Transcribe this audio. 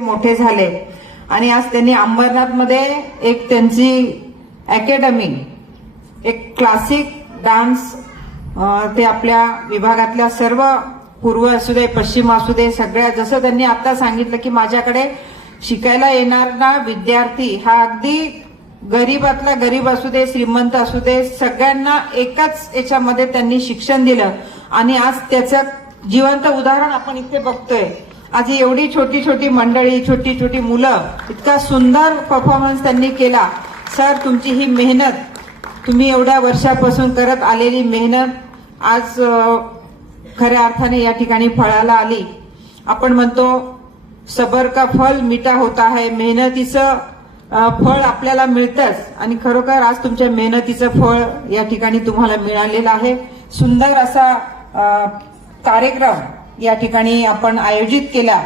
मोठे झाले आणि आज त्यांनी अंबरनाथमध्ये एक त्यांची अकॅडमी, एक क्लासिक डान्स, ते आपल्या विभागातल्या सर्व पूर्व असू दे पश्चिम असू दे सगळ्या, जसं त्यांनी आता सांगितलं की माझ्याकडे शिकायला येणारा विद्यार्थी हा अगदी गरीबातला गरीब असू दे श्रीमंत असू दे सगळ्यांना एकाच याच्यामध्ये त्यांनी शिक्षण दिलं आणि आज त्याचं जिवंत उदाहरण आपण इथे बघतोय। आज ही एवढी छोटी छोटी मंडळी, छोटी छोटी मुलं इतका सुंदर परफॉर्मन्स त्यांनी केला। सर, तुमची ही मेहनत, तुम्ही एवढ्या वर्षापासून करत आलेली मेहनत आज खऱ्या अर्थाने या ठिकाणी फळाला आली। आपण म्हणतो सबर का फल मीठा होता है, मेहनतीचं फळ आपल्याला मिळतंच आणि खरोखर आज तुमच्या मेहनतीचं फळ या ठिकाणी तुम्हाला मिळालेलं आहे। सुंदर असा कार्यक्रम या ठिकाणी आपण आयोजित केला।